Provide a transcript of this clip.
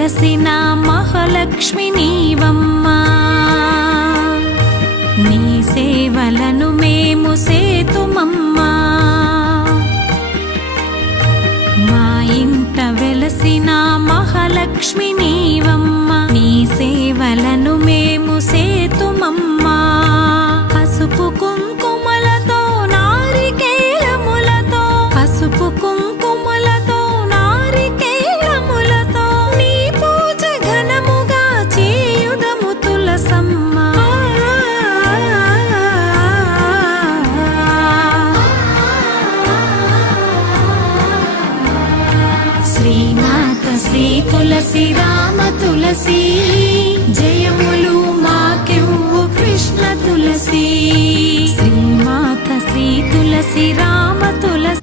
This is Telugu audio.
వెలసిన మహాలక్ష్మి నీవమ్మా, నీ సేవలను మేము సేతుమమ్మా. మా ఇంట వెలసిన మహాలక్ష్మి నీవమ్మా, నీ సేవలను మేము సేతుమమ్మా. పసుపు కుంకుమలతో నారికేలములతో, పసుపు కుంకుమలతో నారికేలములతో నీ పూజ ఘనముగా చేయుదము తులసమ్మా. శ్రీమాత శ్రీ తులసి రామ తులసి, జయములు మాకెవ్వు కృష్ణ తులసి. శ్రీమాత శ్రీ తులసి రామ తులసి.